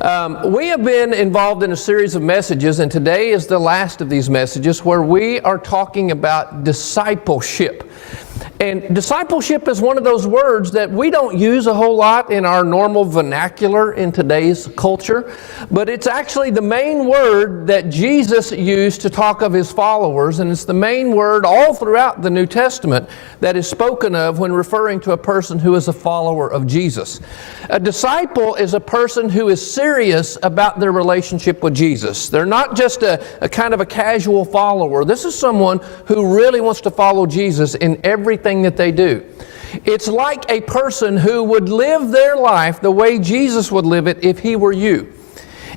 We have been involved in a series of messages, and today is the last of these messages where we are talking about discipleship. And discipleship is one of those words that we don't use a whole lot in our normal vernacular in today's culture, but it's actually the main word that Jesus used to talk of his followers, and it's the main word all throughout the New Testament that is spoken of when referring to a person who is a follower of Jesus. A disciple is a person who is serious about their relationship with Jesus. They're not just a kind of a casual follower. This is someone who really wants to follow Jesus in everything that they do. It's like a person who would live their life the way Jesus would live it if he were you.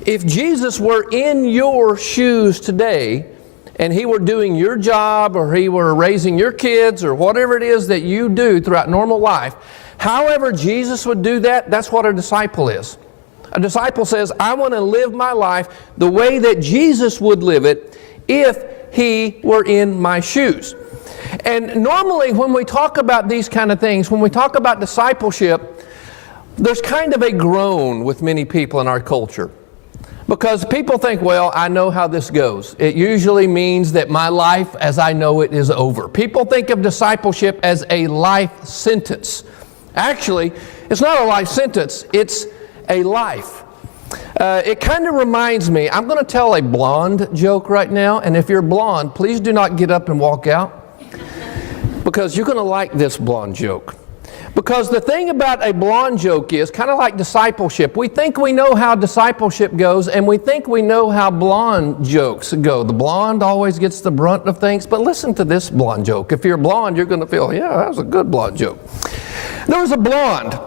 If Jesus were in your shoes today, and he were doing your job, or he were raising your kids, or whatever it is that you do throughout normal life, however Jesus would do that, that's what a disciple is. A disciple says, I want to live my life the way that Jesus would live it if he were in my shoes. And normally when we talk about these kind of things, when we talk about discipleship, there's kind of a groan with many people in our culture. Because people think, well, I know how this goes. It usually means that my life as I know it is over. People think of discipleship as a life sentence. Actually, it's not a life sentence, it's a life. It kind of reminds me, I'm going to tell a blonde joke right now, and if you're blonde, please do not get up and walk out, because you're going to like this blonde joke. Because the thing about a blonde joke is kind of like discipleship. We think we know how discipleship goes, and we think we know how blonde jokes go. The blonde always gets the brunt of things, but listen to this blonde joke. If you're blonde, you're going to feel, yeah, that was a good blonde joke. There was a blonde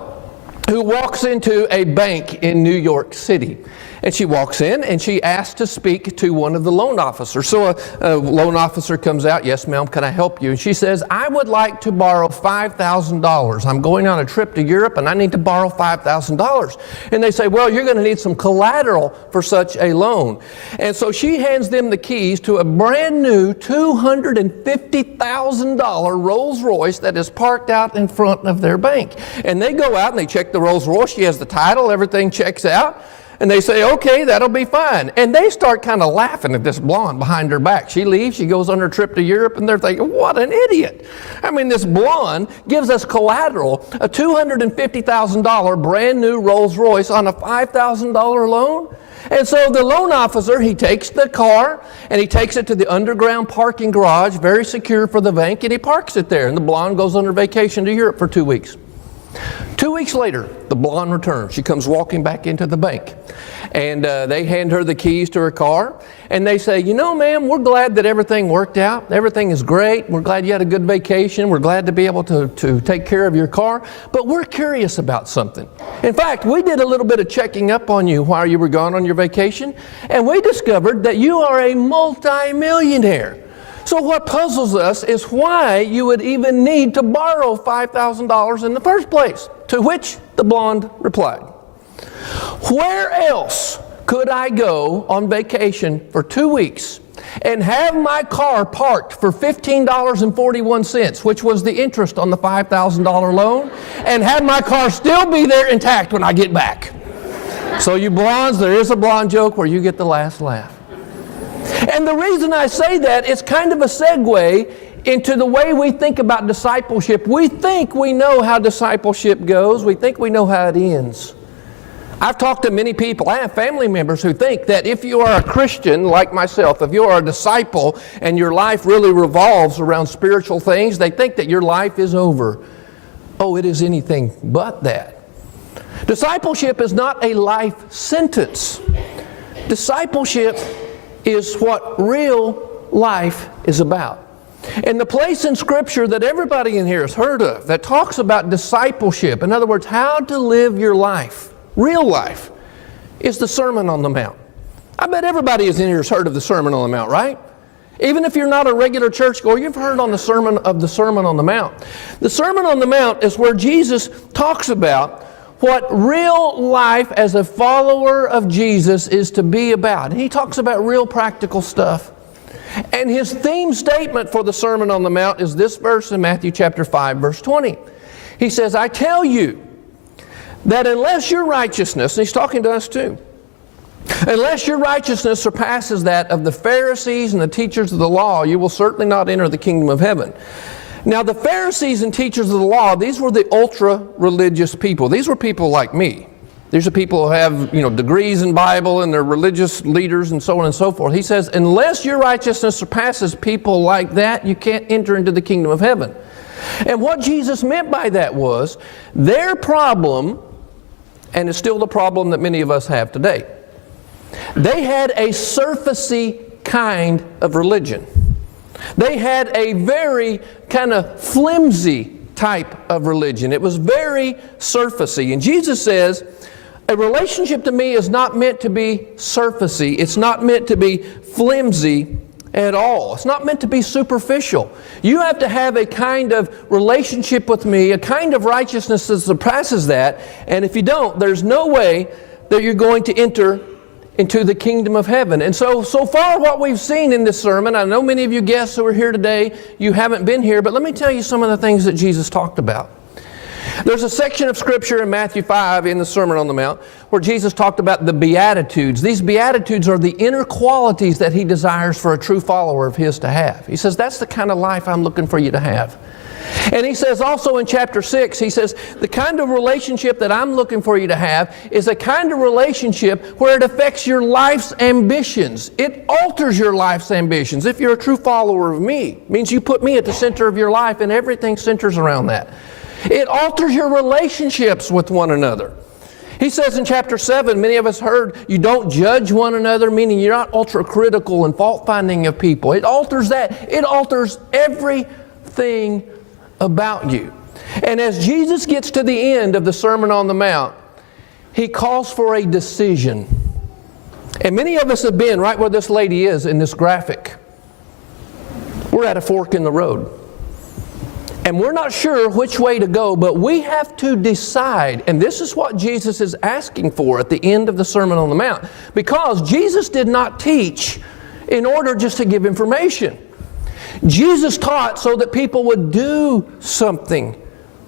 who walks into a bank in New York City. And she walks in and she asks to speak to one of the loan officers. So a loan officer comes out, yes ma'am, can I help you? And she says, I would like to borrow $5,000. I'm going on a trip to Europe and I need to borrow $5,000. And they say, well, you're going to need some collateral for such a loan. And so she hands them the keys to a brand new $250,000 Rolls Royce that is parked out in front of their bank. And they go out and they check the Rolls Royce. She has the title, everything checks out. And they say, okay, that'll be fine. And they start kind of laughing at this blonde behind her back. She leaves, she goes on her trip to Europe, and they're thinking, what an idiot. I mean, this blonde gives us collateral, a $250,000 brand new Rolls Royce on a $5,000 loan. And so the loan officer, he takes the car and he takes it to the underground parking garage, very secure for the bank, and he parks it there. And the blonde goes on her vacation to Europe for 2 weeks. 2 weeks later, the blonde returns. She comes walking back into the bank. And they hand her the keys to her car. And they say, you know, ma'am, we're glad that everything worked out. Everything is great. We're glad you had a good vacation. We're glad to be able to take care of your car. But we're curious about something. In fact, we did a little bit of checking up on you while you were gone on your vacation. And we discovered that you are a multi-millionaire. So what puzzles us is why you would even need to borrow $5,000 in the first place. To which the blonde replied, where else could I go on vacation for 2 weeks and have my car parked for $15.41, which was the interest on the $5,000 loan, and have my car still be there intact when I get back? So you blondes, there is a blonde joke where you get the last laugh. And the reason I say that, it's kind of a segue into the way we think about discipleship. We think we know how discipleship goes. We think we know how it ends. I've talked to many people. I have family members who think that if you are a Christian like myself, if you are a disciple and your life really revolves around spiritual things, they think that your life is over. Oh, it is anything but that. Discipleship is not a life sentence. Discipleship is what real life is about. And the place in Scripture that everybody in here has heard of that talks about discipleship, in other words, how to live your life, real life, is the Sermon on the Mount. I bet everybody in here has heard of the Sermon on the Mount, right? Even if you're not a regular churchgoer, you've heard on the Sermon on the Mount. The Sermon on the Mount is where Jesus talks about what real life as a follower of Jesus is to be about. And he talks about real practical stuff. And his theme statement for the Sermon on the Mount is this verse in Matthew chapter 5, verse 20. He says, I tell you that unless your righteousness, and he's talking to us too, Unless your righteousness surpasses that of the Pharisees and the teachers of the law, you will certainly not enter the kingdom of heaven. Now, the Pharisees and teachers of the law, these were the ultra-religious people. These were people like me. These are people who have, degrees in Bible, and they're religious leaders and so on and so forth. He says, unless your righteousness surpasses people like that, you can't enter into the kingdom of heaven. And what Jesus meant by that was their problem, and it's still the problem that many of us have today. They had a surfacey kind of religion. They had a very kind of flimsy type of religion. It was very surfacey. And Jesus says, a relationship to me is not meant to be surfacey. It's not meant to be flimsy at all. It's not meant to be superficial. You have to have a kind of relationship with me, a kind of righteousness that surpasses that. And if you don't, there's no way that you're going to enter into the kingdom of heaven. And so far what we've seen in this sermon, I know many of you guests who are here today, you haven't been here, but let me tell you some of the things that Jesus talked about. There's a section of Scripture in Matthew 5 in the Sermon on the Mount where Jesus talked about the Beatitudes. These Beatitudes are the inner qualities that He desires for a true follower of His to have. He says, that's the kind of life I'm looking for you to have. And He says also in chapter 6, He says, the kind of relationship that I'm looking for you to have is a kind of relationship where it affects your life's ambitions. It alters your life's ambitions. If you're a true follower of me, it means you put me at the center of your life and everything centers around that. It alters your relationships with one another. He says in chapter 7, many of us heard, you don't judge one another, meaning you're not ultra-critical and fault-finding of people. It alters that. It alters everything about you. And as Jesus gets to the end of the Sermon on the Mount, He calls for a decision. And many of us have been right where this lady is in this graphic. We're at a fork in the road. And we're not sure which way to go, but we have to decide. And this is what Jesus is asking for at the end of the Sermon on the Mount. Because Jesus did not teach in order just to give information. Jesus taught so that people would do something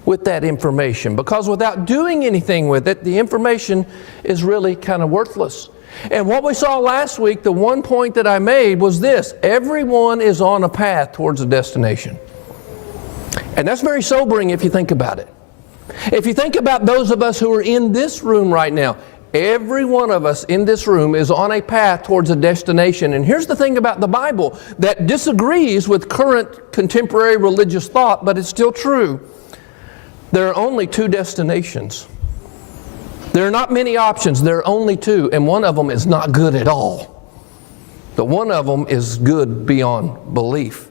with that information. Because without doing anything with it, the information is really kind of worthless. And what we saw last week, the one point that I made was this: everyone is on a path towards a destination. And that's very sobering if you think about it. If you think about those of us who are in this room right now, every one of us in this room is on a path towards a destination. And here's the thing about the Bible that disagrees with current contemporary religious thought, but it's still true. There are only two destinations. There are not many options. There are only two, and one of them is not good at all. But one of them is good beyond belief.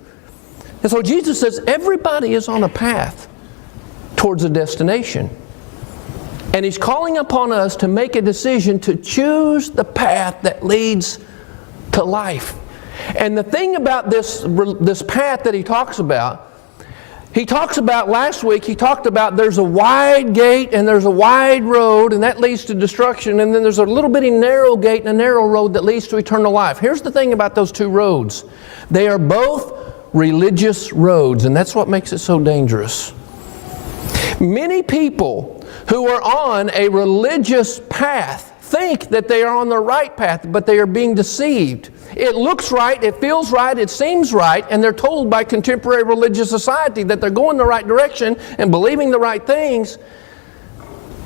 And so Jesus says everybody is on a path towards a destination. And He's calling upon us to make a decision to choose the path that leads to life. And the thing about this path that He talks about last week, He talked about there's a wide gate and there's a wide road, and that leads to destruction. And then there's a little bitty narrow gate and a narrow road that leads to eternal life. Here's the thing about those two roads. They are both religious roads, and that's what makes it so dangerous. Many people who are on a religious path think that they are on the right path, but they are being deceived. It looks right, it feels right, it seems right, and they're told by contemporary religious society that they're going the right direction and believing the right things,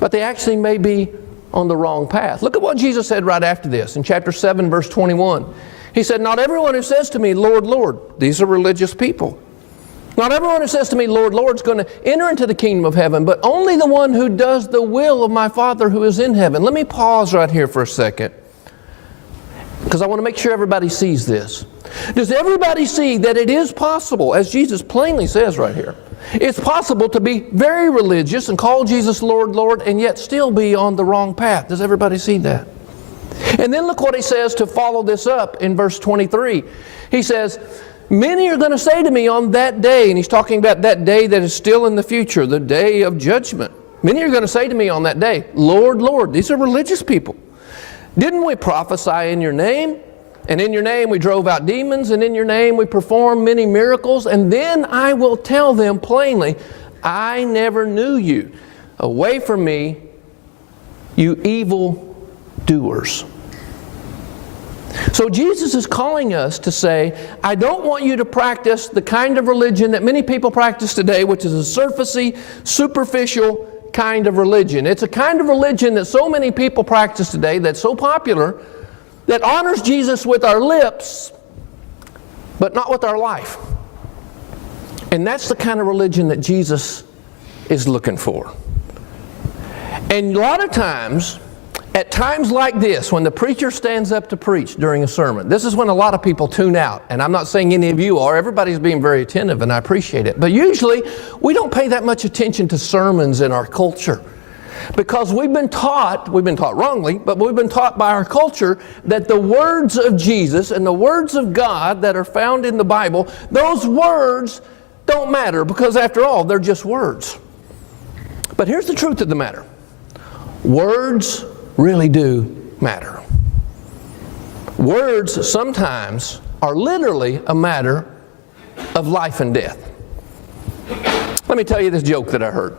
but they actually may be on the wrong path. Look at what Jesus said right after this in chapter 7, verse 21. He said, not everyone who says to me, Lord, Lord, these are religious people. Not everyone who says to me, Lord, Lord, is going to enter into the kingdom of heaven, but only the one who does the will of my Father who is in heaven. Let me pause right here for a second, because I want to make sure everybody sees this. Does everybody see that it is possible, as Jesus plainly says right here, it's possible to be very religious and call Jesus Lord, Lord, and yet still be on the wrong path? Does everybody see that? And then look what He says to follow this up in verse 23. He says, many are going to say to me on that day, and He's talking about that day that is still in the future, the day of judgment. Many are going to say to me on that day, Lord, Lord. These are religious people. Didn't we prophesy in your name? And in your name we drove out demons, and in your name we performed many miracles. And then I will tell them plainly, I never knew you. Away from me, you evil doers. So Jesus is calling us to say, I don't want you to practice the kind of religion that many people practice today, which is a surfacey, superficial kind of religion. It's a kind of religion that so many people practice today that's so popular that honors Jesus with our lips, but not with our life. And that's the kind of religion that Jesus is looking for. And a lot of times, at times like this, when the preacher stands up to preach during a sermon, this is when a lot of people tune out. And I'm not saying any of you are. Everybody's being very attentive, and I appreciate it. But usually, we don't pay that much attention to sermons in our culture. Because we've been taught wrongly, but we've been taught by our culture that the words of Jesus and the words of God that are found in the Bible, those words don't matter, because after all, they're just words. But here's the truth of the matter. Words really do matter. Words sometimes are literally a matter of life and death. Let me tell you this joke that I heard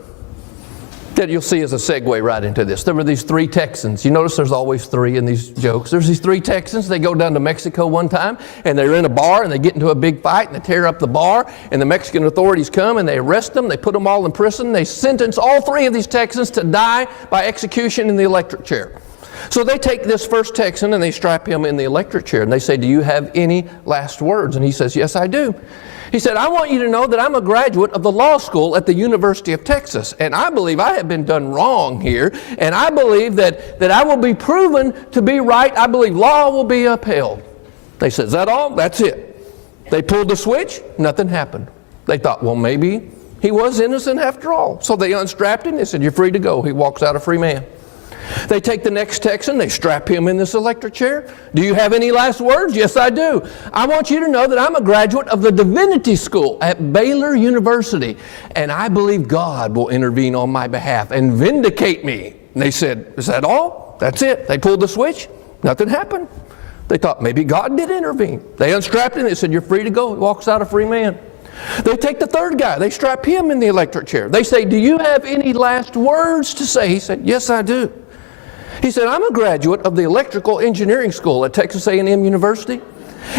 that you'll see as a segue right into this. There were these 3 Texans. You notice there's always 3 in these jokes. There's these 3 Texans. They go down to Mexico one time, and they're in a bar, and they get into a big fight, and they tear up the bar, and the Mexican authorities come, and they arrest them. They put them all in prison. They sentence all 3 of these Texans to die by execution in the electric chair. So they take this first Texan, and they strap him in the electric chair, and they say, do you have any last words? And he says, yes, I do. He said, I want you to know that I'm a graduate of the law school at the University of Texas, and I believe I have been done wrong here, and I believe that I will be proven to be right. I believe law will be upheld. They said, is that all? That's it. They pulled the switch. Nothing happened. They thought, well, maybe he was innocent after all. So they unstrapped him. They said, you're free to go. He walks out a free man. They take the next Texan, they strap him in this electric chair. Do you have any last words? Yes, I do. I want you to know that I'm a graduate of the Divinity School at Baylor University, and I believe God will intervene on my behalf and vindicate me. And they said, is that all? That's it. They pulled the switch. Nothing happened. They thought maybe God did intervene. They unstrapped him. They said, you're free to go. He walks out a free man. They take the third guy. They strap him in the electric chair. They say, do you have any last words to say? He said, yes, I do. He said, I'm a graduate of the Electrical Engineering School at Texas A&M University,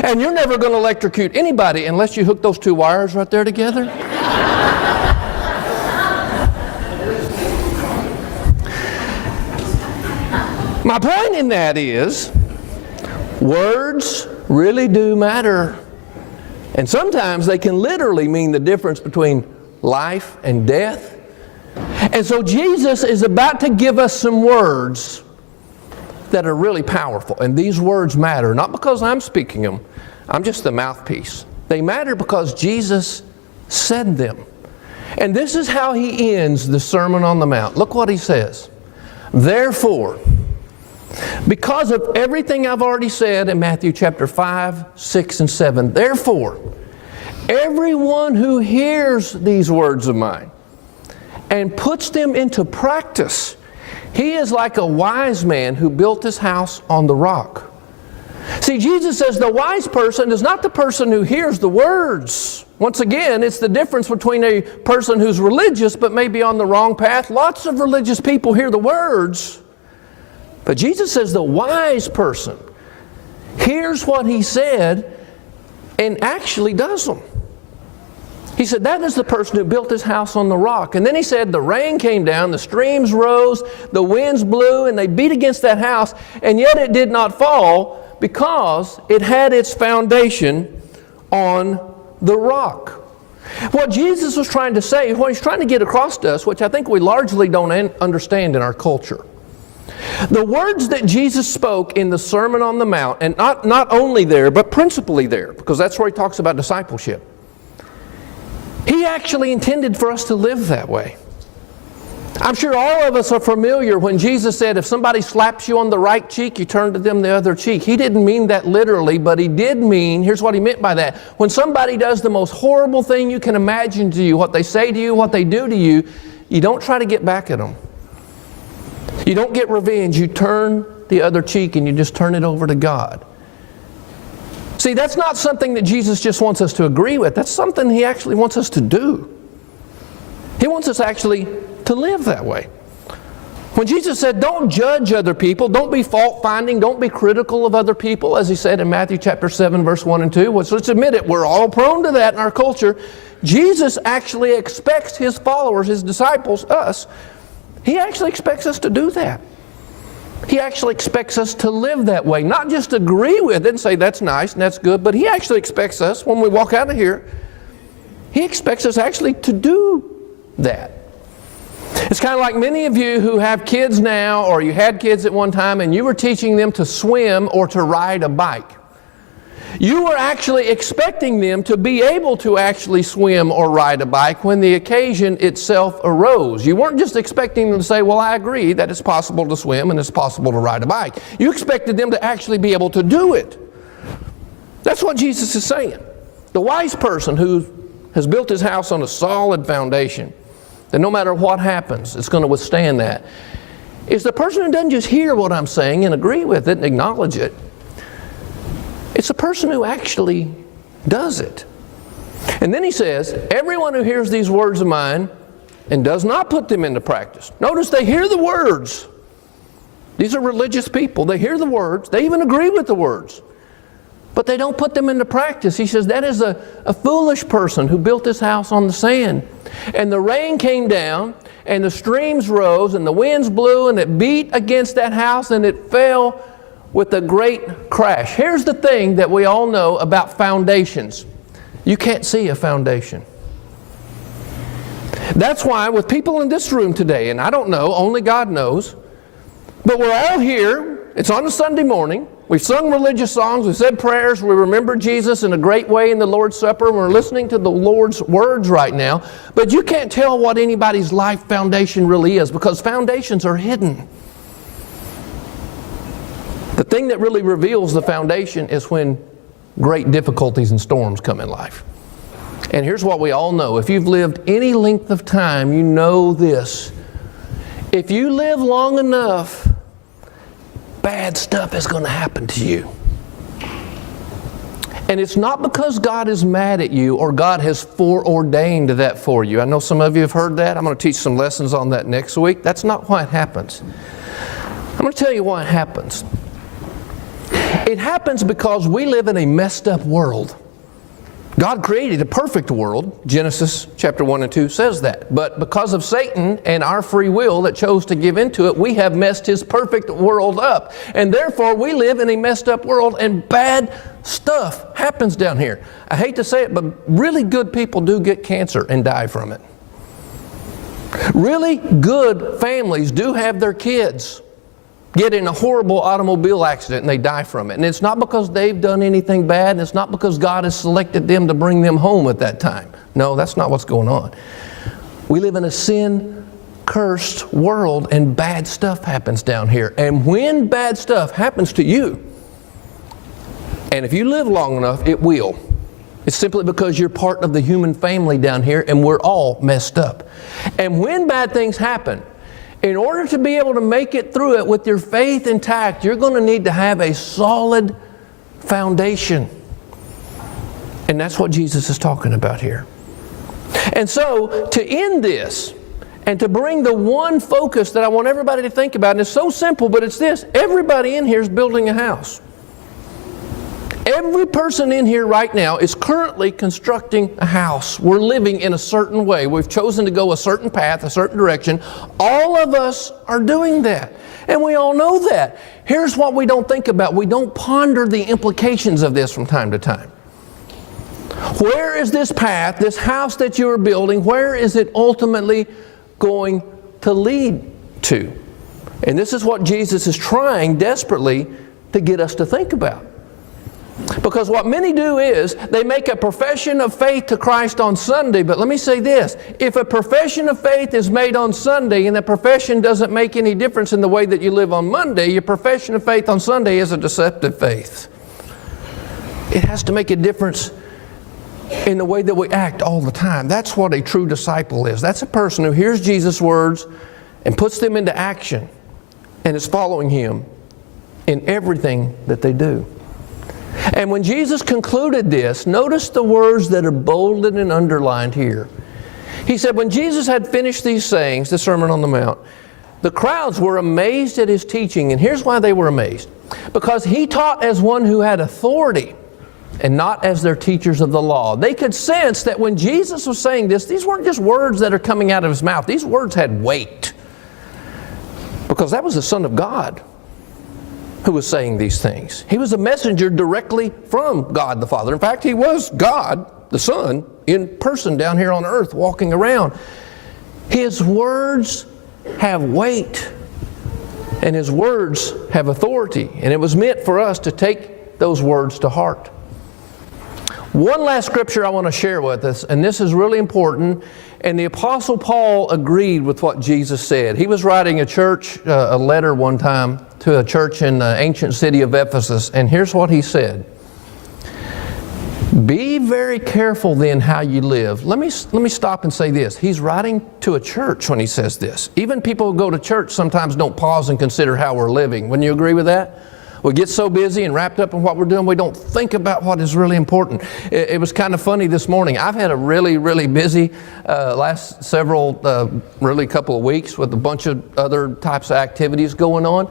and you're never going to electrocute anybody unless you hook those 2 wires right there together. My point in that is, words really do matter. And sometimes they can literally mean the difference between life and death. And so Jesus is about to give us some words that are really powerful. And these words matter, not because I'm speaking them. I'm just the mouthpiece. They matter because Jesus said them. And this is how he ends the Sermon on the Mount. Look what he says. Therefore, because of everything I've already said in Matthew chapter 5, 6, and 7, therefore, everyone who hears these words of mine and puts them into practice, he is like a wise man who built his house on the rock. See, Jesus says the wise person is not the person who hears the words. Once again, it's the difference between a person who's religious but maybe on the wrong path. Lots of religious people hear the words. But Jesus says the wise person hears what he said and actually does them. He said, that is the person who built his house on the rock. And then he said, the rain came down, the streams rose, the winds blew, and they beat against that house, and yet it did not fall because it had its foundation on the rock. What Jesus was trying to say, what he's trying to get across to us, which I think we largely don't understand in our culture. The words that Jesus spoke in the Sermon on the Mount, and not only there, but principally there, because that's where he talks about discipleship. He actually intended for us to live that way. I'm sure all of us are familiar when Jesus said, if somebody slaps you on the right cheek, you turn to them the other cheek. He didn't mean that literally, but he did mean, here's what he meant by that. When somebody does the most horrible thing you can imagine to you, what they say to you, what they do to you, you don't try to get back at them. You don't get revenge. You turn the other cheek and you just turn it over to God. See, that's not something that Jesus just wants us to agree with. That's something he actually wants us to do. He wants us actually to live that way. When Jesus said, don't judge other people, don't be fault-finding, don't be critical of other people, as he said in Matthew chapter 7, verse 1 and 2, which, let's admit it, we're all prone to that in our culture. Jesus actually expects his followers, his disciples, us, he actually expects us to do that. He actually expects us to live that way, not just agree with it and say that's nice and that's good, but he actually expects us, when we walk out of here, he expects us actually to do that. It's kind of like many of you who have kids now, or you had kids at one time, and you were teaching them to swim or to ride a bike. You were actually expecting them to be able to actually swim or ride a bike when the occasion itself arose. You weren't just expecting them to say, well, I agree that it's possible to swim and it's possible to ride a bike. You expected them to actually be able to do it. That's what Jesus is saying. The wise person who has built his house on a solid foundation, that no matter what happens, it's going to withstand that, is the person who doesn't just hear what I'm saying and agree with it and acknowledge it. It's a person who actually does it. And then he says, everyone who hears these words of mine and does not put them into practice. Notice they hear the words. These are religious people. They hear the words. They even agree with the words. But they don't put them into practice. He says that is a foolish person who built this house on the sand. And the rain came down, and the streams rose, and the winds blew, and it beat against that house, and it fell with a great crash. Here's the thing that we all know about foundations. You can't see a foundation. That's why with people in this room today, and I don't know, only God knows, but we're all here. It's on a Sunday morning. We've sung religious songs, we've said prayers, we remember Jesus in a great way in the Lord's Supper, and we're listening to the Lord's words right now, but you can't tell what anybody's life foundation really is, because foundations are hidden. The thing that really reveals the foundation is when great difficulties and storms come in life. And here's what we all know. If you've lived any length of time, you know this. If you live long enough, bad stuff is going to happen to you. And it's not because God is mad at you or God has foreordained that for you. I know some of you have heard that. I'm going to teach some lessons on that next week. That's not why it happens. I'm going to tell you why it happens. It happens because we live in a messed up world. God created a perfect world. Genesis chapter 1 and 2 says that. But because of Satan and our free will that chose to give into it, we have messed his perfect world up. And therefore, we live in a messed up world, and bad stuff happens down here. I hate to say it, but really good people do get cancer and die from it. Really good families do have their kids get in a horrible automobile accident and they die from it. And it's not because they've done anything bad, and it's not because God has selected them to bring them home at that time. No, that's not what's going on. We live in a sin-cursed world, and bad stuff happens down here. And when bad stuff happens to you, and if you live long enough, it will. It's simply because you're part of the human family down here, and we're all messed up. And when bad things happen, in order to be able to make it through it with your faith intact, you're going to need to have a solid foundation. And that's what Jesus is talking about here. And so, to end this, and to bring the one focus that I want everybody to think about, and it's so simple, but it's this: everybody in here is building a house. Every person in here right now is currently constructing a house. We're living in a certain way. We've chosen to go a certain path, a certain direction. All of us are doing that. And we all know that. Here's what we don't think about. We don't ponder the implications of this from time to time. Where is this path, this house that you are building, where is it ultimately going to lead to? And this is what Jesus is trying desperately to get us to think about. Because what many do is they make a profession of faith to Christ on Sunday. But let me say this: if a profession of faith is made on Sunday and that profession doesn't make any difference in the way that you live on Monday, your profession of faith on Sunday is a deceptive faith. It has to make a difference in the way that we act all the time. That's what a true disciple is. That's a person who hears Jesus' words and puts them into action and is following him in everything that they do. And when Jesus concluded this, notice the words that are bolded and underlined here. He said, when Jesus had finished these sayings, the Sermon on the Mount, The crowds were amazed at his teaching, and here's why they were amazed. Because he taught as one who had authority and not as their teachers of the law. They could sense that when Jesus was saying this, these weren't just words that are coming out of his mouth. These words had weight. Because that was the Son of God who was saying these things. He was a messenger directly from God the Father. In fact, he was God, the Son, in person down here on earth walking around. His words have weight, and his words have authority, and it was meant for us to take those words to heart. One last scripture I want to share with us, and this is really important, and the Apostle Paul agreed with what Jesus said. He was writing a letter one time to a church in the ancient city of Ephesus, and here's what he said. Be very careful then how you live. Let me stop and say this. He's writing to a church when he says this. Even people who go to church sometimes don't pause and consider how we're living. Wouldn't you agree with that? We get so busy and wrapped up in what we're doing, we don't think about what is really important. It was kind of funny this morning. I've had a really, really busy last really couple of weeks with a bunch of other types of activities going on.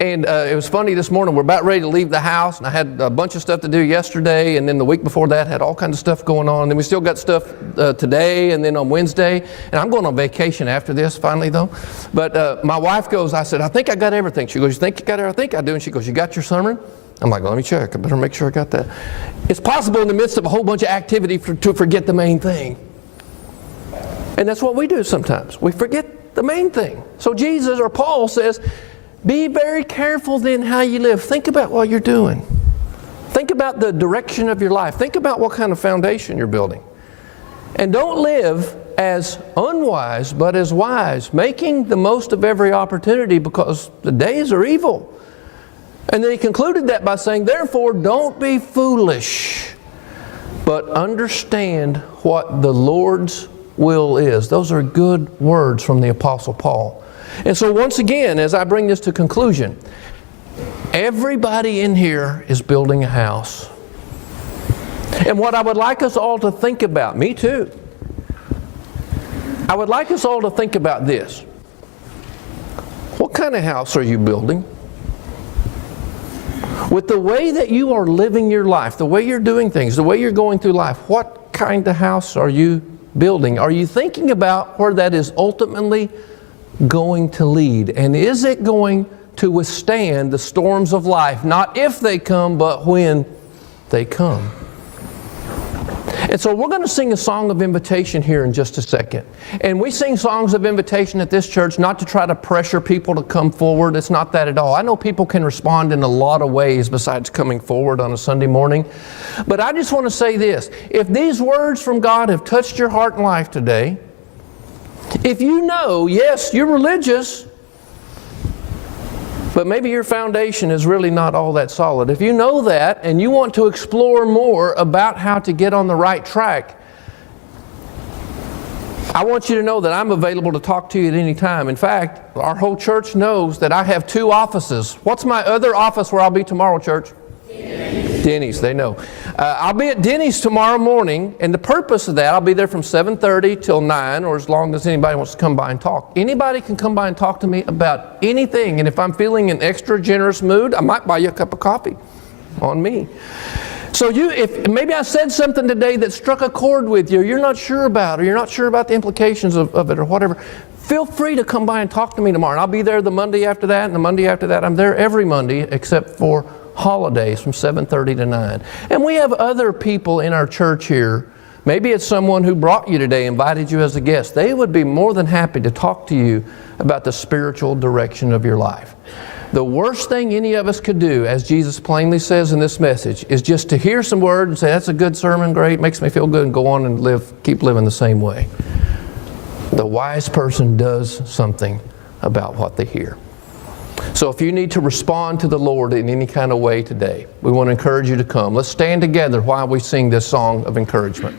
And it was funny this morning. We're about ready to leave the house, and I had a bunch of stuff to do yesterday, and then the week before that had all kinds of stuff going on. And then we still got stuff today and then on Wednesday. And I'm going on vacation after this finally, though. But my wife goes, I said, I think I got everything. She goes, you think you got everything? I think I do. And she goes, you got your sermon? I'm like, well, let me check. I better make sure I got that. It's possible in the midst of a whole bunch of activity to forget the main thing. And that's what we do sometimes. We forget the main thing. So Jesus or Paul says, be very careful then how you live. Think about what you're doing. Think about the direction of your life. Think about what kind of foundation you're building. And don't live as unwise, but as wise, making the most of every opportunity because the days are evil. And then he concluded that by saying, therefore, don't be foolish, but understand what the Lord's will is. Those are good words from the Apostle Paul. And so once again, as I bring this to conclusion, everybody in here is building a house. And what I would like us all to think about, me too, I would like us all to think about this. What kind of house are you building? With the way that you are living your life, the way you're doing things, the way you're going through life, what kind of house are you building? Are you thinking about where that is ultimately going to lead? And is it going to withstand the storms of life? Not if they come, but when they come. And so we're going to sing a song of invitation here in just a second. And we sing songs of invitation at this church not to try to pressure people to come forward. It's not that at all. I know people can respond in a lot of ways besides coming forward on a Sunday morning. But I just want to say this. If these words from God have touched your heart and life today, if you know, yes, you're religious, but maybe your foundation is really not all that solid. If you know that and you want to explore more about how to get on the right track, I want you to know that I'm available to talk to you at any time. In fact, our whole church knows that I have 2 offices. What's my other office where I'll be tomorrow, church? Denny's, they know. I'll be at Denny's tomorrow morning, and the purpose of that, I'll be there from 7:30 till 9, or as long as anybody wants to come by and talk. Anybody can come by and talk to me about anything, and if I'm feeling an extra generous mood, I might buy you a cup of coffee on me. So if maybe I said something today that struck a chord with you, or you're not sure about, or you're not sure about the implications of it, or whatever, feel free to come by and talk to me tomorrow. And I'll be there the Monday after that, and the Monday after that. I'm there every Monday except for holidays from 7:30 to 9. And we have other people in our church here. Maybe it's someone who brought you today, invited you as a guest. They would be more than happy to talk to you about the spiritual direction of your life. The worst thing any of us could do, as Jesus plainly says in this message, is just to hear some word and say, that's a good sermon, great, makes me feel good, and go on and keep living the same way. The wise person does something about what they hear. So if you need to respond to the Lord in any kind of way today, we want to encourage you to come. Let's stand together while we sing this song of encouragement.